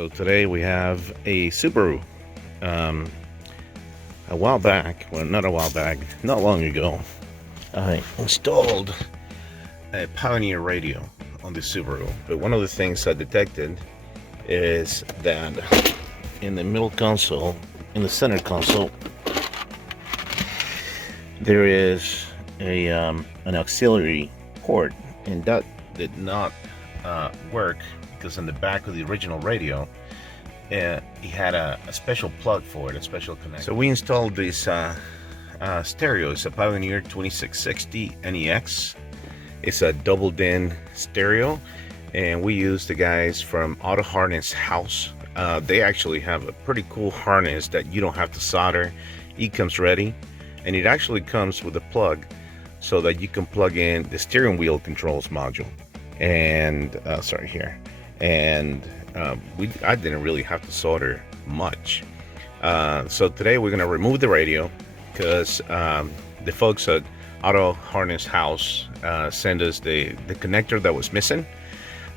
So today we have a Subaru. A while back, well, not a while back, not long ago, I installed a Pioneer radio on the Subaru. But one of the things I detected is that in the middle console, in the center console, there is an auxiliary port, and that did not work because in the back of the original radio it had a special plug for it, a special connector. So we installed this stereo. It's a Pioneer 2660 NEX. It's a double din stereo, and we use the guys from Auto Harness House. They actually have a pretty cool harness that you don't have to solder. It comes ready, and it actually comes with a plug so that you can plug in the steering wheel controls module. And sorry, here. And I didn't really have to solder much. So today we're gonna remove the radio because the folks at Auto Harness House sent us the connector that was missing,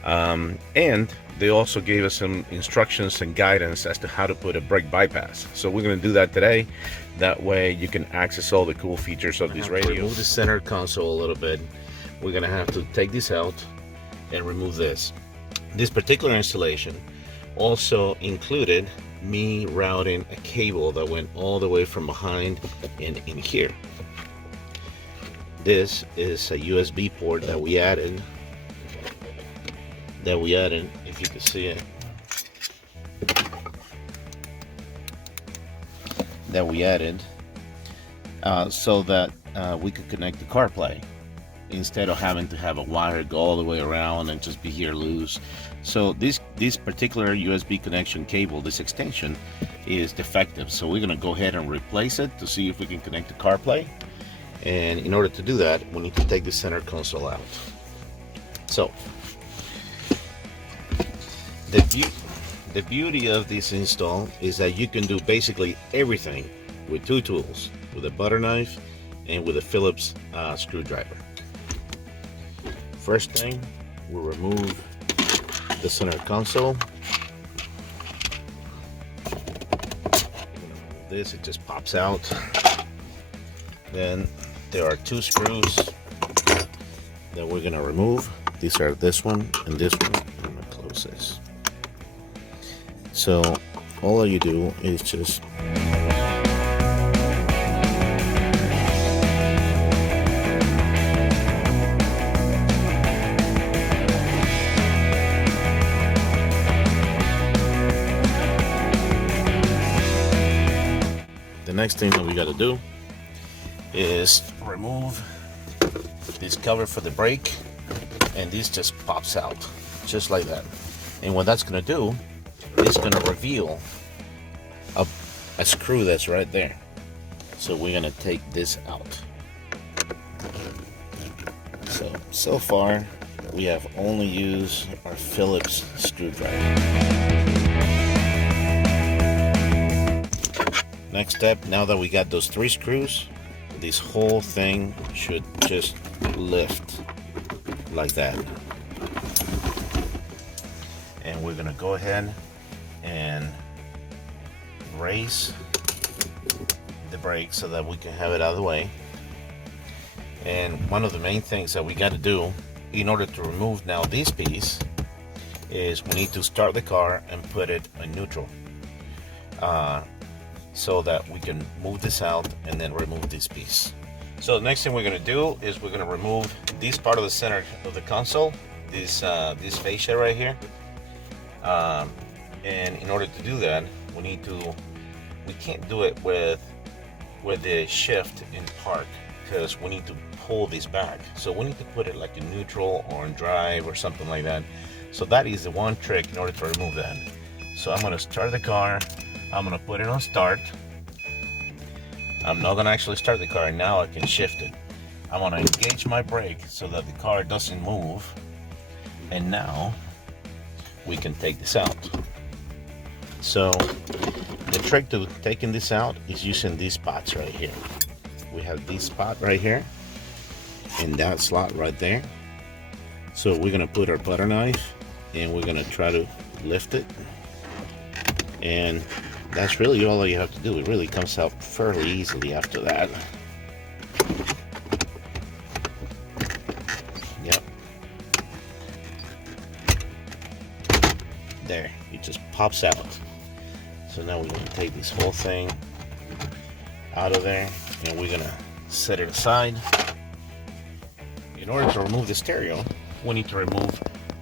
and they also gave us some instructions and guidance as to how to put a brake bypass. So we're gonna do that today. That way you can access all the cool features of these radios. Remove the center console a little bit. We're gonna have to take this out and remove this. This particular installation also included me routing a cable that went all the way from behind and in here. This is a USB port that we added, if you can see it, so that we could connect the CarPlay instead of having to have a wire go all the way around and just be here loose. So this particular USB connection cable, this extension, is defective, so we're gonna go ahead and replace it to see if we can connect the CarPlay. And in order to do that, we need to take the center console out. So the beauty of this install is that you can do basically everything with two tools, with a butter knife and with a Phillips screwdriver. First thing, we'll remove the center console. This, it just pops out. Then there are two screws that we're gonna remove. These are this one and this one. I'm gonna close this. So all you do is just the next thing that we got to do is remove this cover for the brake, and this just pops out just like that. And what that's going to do is going to reveal a screw that's right there. So we're going to take this out. So far we have only used our Phillips screwdriver. Next step, now that we got those three screws, this whole thing should just lift like that. And we're gonna go ahead and raise the brake so that we can have it out of the way. And one of the main things that we got to do in order to remove now this piece is we need to start the car and put it in neutral. So that we can move this out and then remove this piece. So the next thing we're going to do is we're going to remove this part of the center of the console, this fascia right here. And in order to do that, we can't do it with the shift in park, because we need to pull this back. So we need to put it like in neutral or in drive or something like that. So that is the one trick in order to remove that. So I'm going to start the car. I'm gonna put it on start. I'm not gonna actually start the car. Now I can shift it. I'm gonna engage my brake so that the car doesn't move. And now we can take this out. So the trick to taking this out is using these spots right here. We have this spot right here and that slot right there. So we're gonna put our butter knife and we're gonna try to lift it And that's really all you have to do. It really comes out fairly easily after that. Yep. There, it just pops out. So now we're going to take this whole thing out of there, and we're going to set it aside. In order to remove the stereo, we need to remove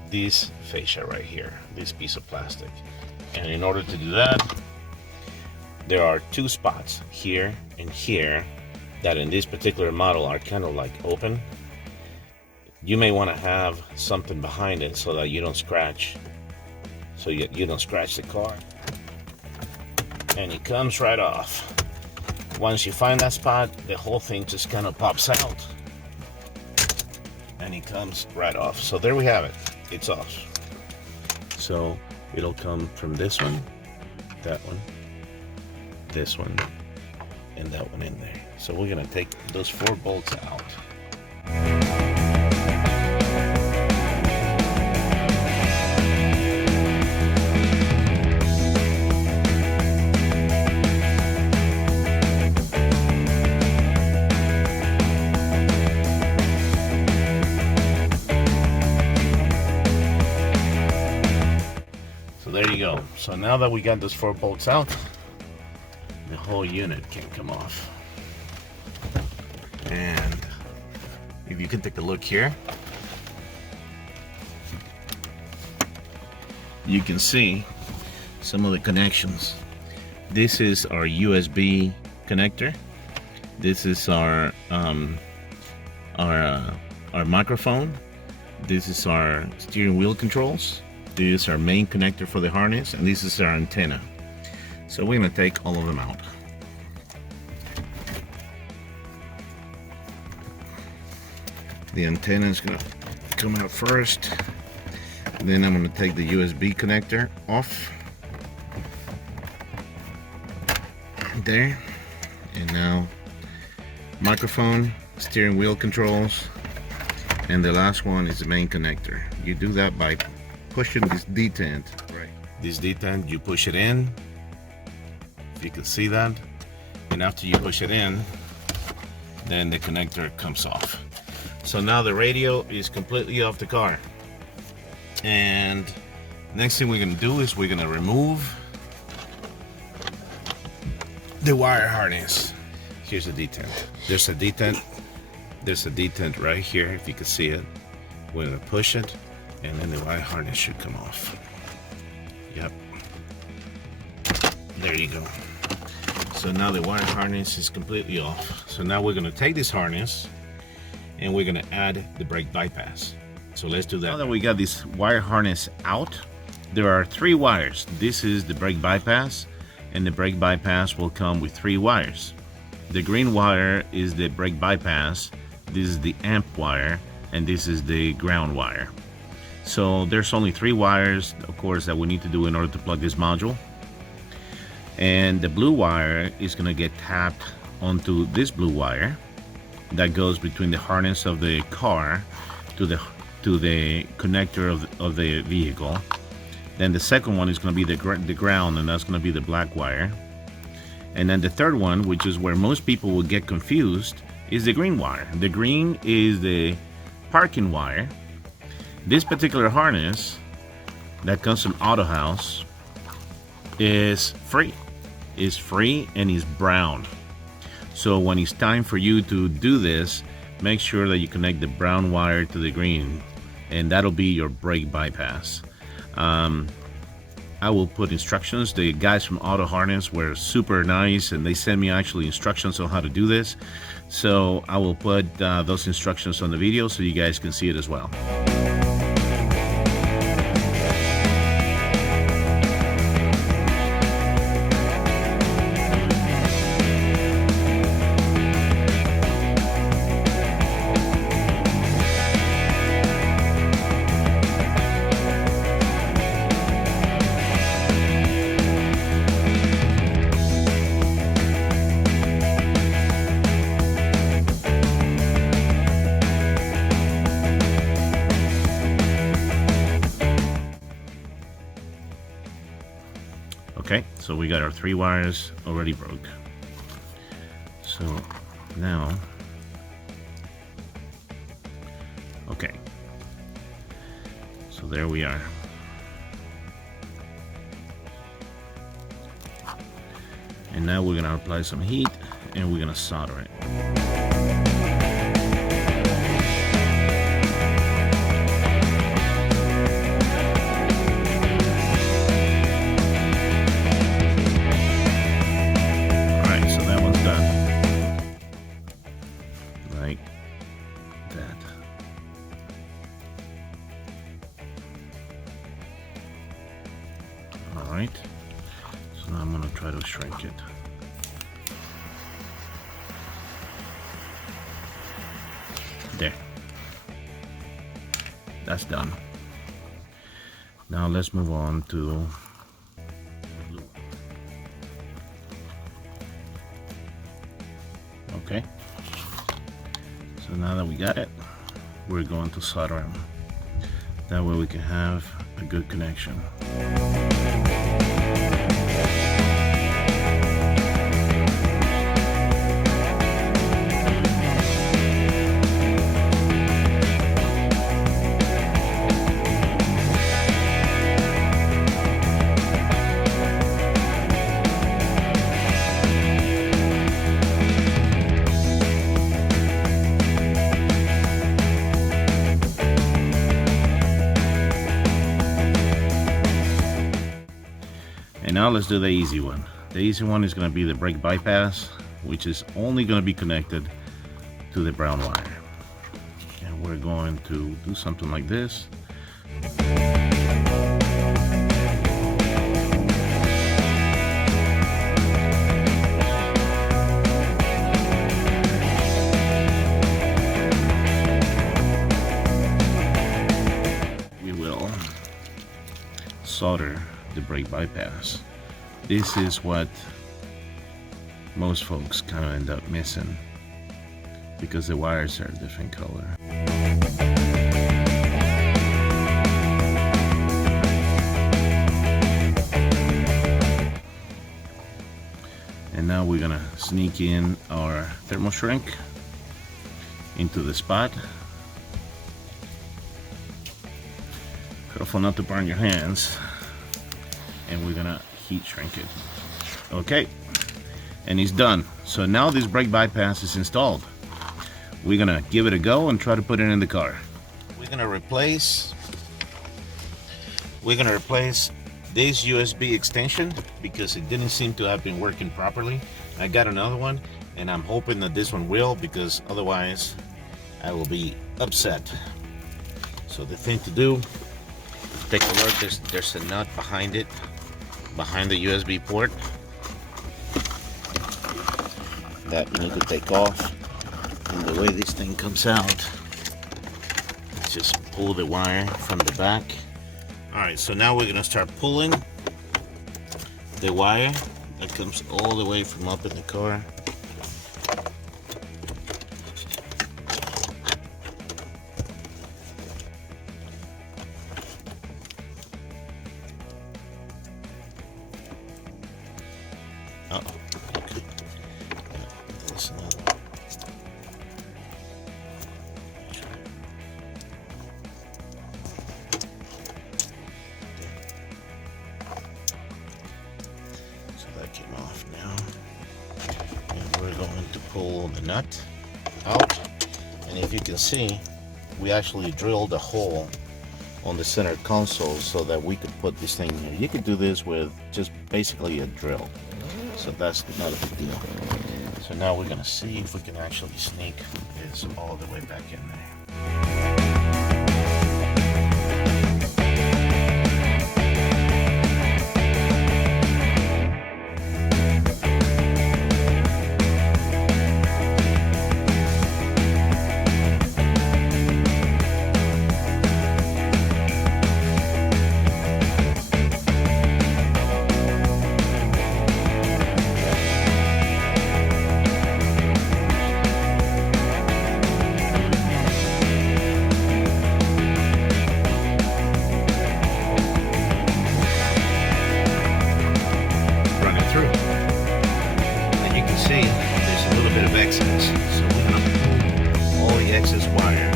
this fascia right here, this piece of plastic. And in order to do that, there are two spots here and here that in this particular model are kind of like open. You may want to have something behind it so that you don't scratch, so you don't scratch the car. And it comes right off. Once you find that spot, the whole thing just kind of pops out and it comes right off. So there we have it, it's off. So it'll come from this one, that one, this one, and that one in there. So we're gonna take those 4 bolts out. There you go. So now that we got those 4 bolts out, the whole unit can come off. And if you can take a look here, you can see some of the connections. This is our USB connector. This is our microphone. This is our steering wheel controls. This is our main connector for the harness, and this is our antenna. So we're going to take all of them out. The antenna is going to come out first. Then I'm going to take the USB connector off. There. And now microphone, steering wheel controls, and the last one is the main connector. You do that by pushing this detent. Right. This detent, you push it in. If you can see that. And after you push it in, then the connector comes off. So now the radio is completely off the car. And next thing we're gonna do is we're gonna remove the wire harness. Here's a detent. There's a detent. There's a detent right here, if you can see it. We're gonna push it, and then the wire harness should come off. Yep. There you go. So now the wire harness is completely off. So now we're gonna take this harness and we're gonna add the brake bypass. So let's do that. Now that we got this wire harness out, there are 3 wires. This is the brake bypass, and the brake bypass will come with 3 wires. The green wire is the brake bypass, this is the amp wire, and this is the ground wire. So there's only 3 wires, of course, that we need to do in order to plug this module. And the blue wire is going to get tapped onto this blue wire that goes between the harness of the car to the connector of the vehicle. Then the second one is going to be the ground, and that's going to be the black wire. And then the third one, which is where most people will get confused, is the green wire. The green is the parking wire. This particular harness that comes from Auto House is free. It's free and is brown. So when it's time for you to do this, make sure that you connect the brown wire to the green, and that'll be your brake bypass. I will put instructions. The guys from Auto Harness were super nice, and they sent me actually instructions on how to do this. So I will put those instructions on the video so you guys can see it as well. So we got our 3 wires already broke. So now, okay, so there we are. And now we're gonna apply some heat and we're gonna solder it. Alright, so now I'm going to try to shrink it. There. That's done. Now let's move on to blue. Okay. So now that we got it, we're going to solder them. That way we can have a good connection. And now let's do the easy one. The easy one is going to be the brake bypass, which is only going to be connected to the brown wire. And we're going to do something like this. We will solder the brake bypass. This is what most folks kind of end up missing because the wires are a different color. And now we're gonna sneak in our thermal shrink into the spot. Careful not to burn your hands. And we're gonna heat shrink it. Okay, and it's done. So now this brake bypass is installed. We're gonna give it a go and try to put it in the car. We're gonna replace this USB extension because it didn't seem to have been working properly. I got another one and I'm hoping that this one will, because otherwise I will be upset. So the thing to do, take a look, there's a nut behind it, behind the USB port, that you need to take off. And the way this thing comes out, just pull the wire from the back. Alright, so now we're gonna start pulling the wire that comes all the way from up in the car. Okay. This now. So that came off now. And we're going to pull the nut out. And if you can see, we actually drilled a hole on the center console so that we could put this thing here. You could do this with just basically a drill. So that's not a big deal. So now we're gonna see if we can actually sneak this all the way back in there. bit of excess. So we're gonna pull all the excess wire.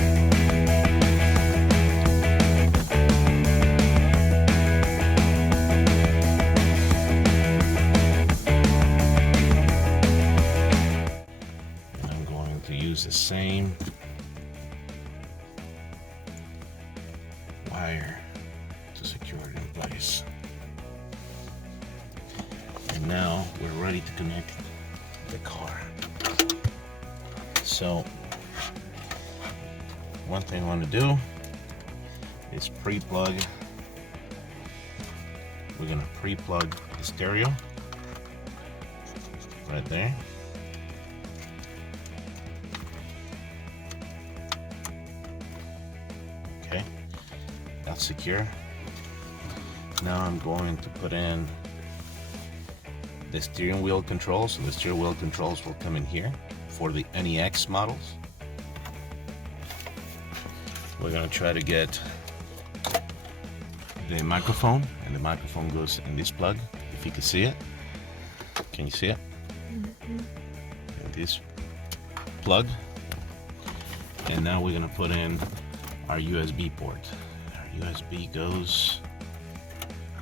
And I'm going to use the same wire to secure it in place. And now we're ready to connect the car. So one thing I want to do is pre-plug. We're gonna pre-plug the stereo right there. Okay, that's secure. Now I'm going to put in the steering wheel controls. So the steering wheel controls will come in here for the NEX models. We're gonna try to get the microphone, and the microphone goes in this plug. If you can see it, can you see it? Mm-hmm. This plug, and now we're gonna put in our USB port. Our USB goes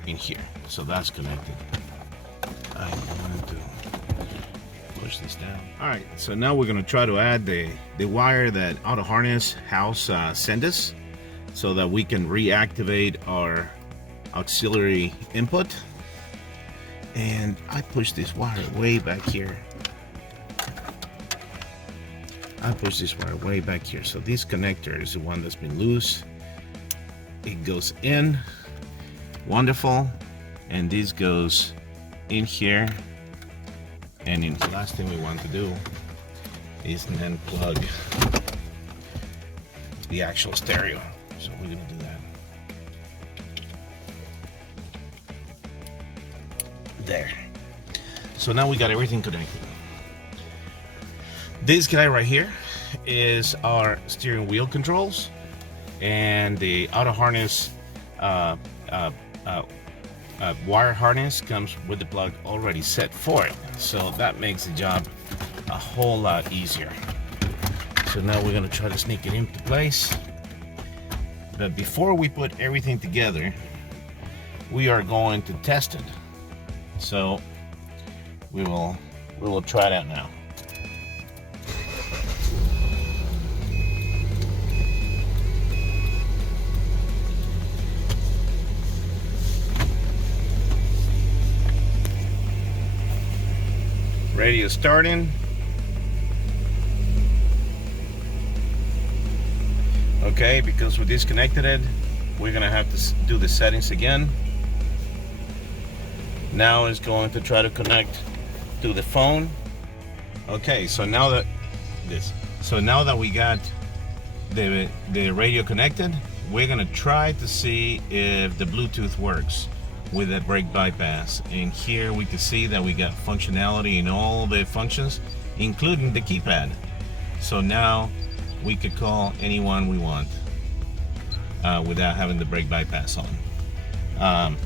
in here, so that's connected. I'm going to push this down. All right, so now we're going to try to add the wire that Auto Harness House sent us, so that we can reactivate our auxiliary input. And I pushed this wire way back here. So this connector is the one that's been loose. It goes in, wonderful, and this goes in here. And then the last thing we want to do is then plug the actual stereo. So we're gonna do that. There. So now we got everything connected. This guy right here is our steering wheel controls, and the Auto Harness wire harness comes with the plug already set for it, so that makes the job a whole lot easier. So now we're going to try to sneak it into place, but before we put everything together, we are going to test it. So we will try it out now. Radio starting. Okay, because we disconnected it, we're gonna have to do the settings again. Now it's going to try to connect to the phone. Okay, so now that we got the radio connected, we're gonna try to see if the Bluetooth works with that brake bypass. And here we can see that we got functionality in all the functions, including the keypad. So now we could call anyone we want without having the brake bypass on.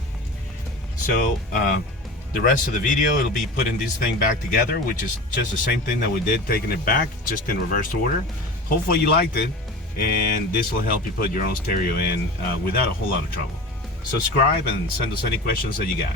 The rest of the video, it'll be putting this thing back together, which is just the same thing that we did, taking it back, just in reverse order. Hopefully you liked it, and this will help you put your own stereo in without a whole lot of trouble. Subscribe and send us any questions that you got.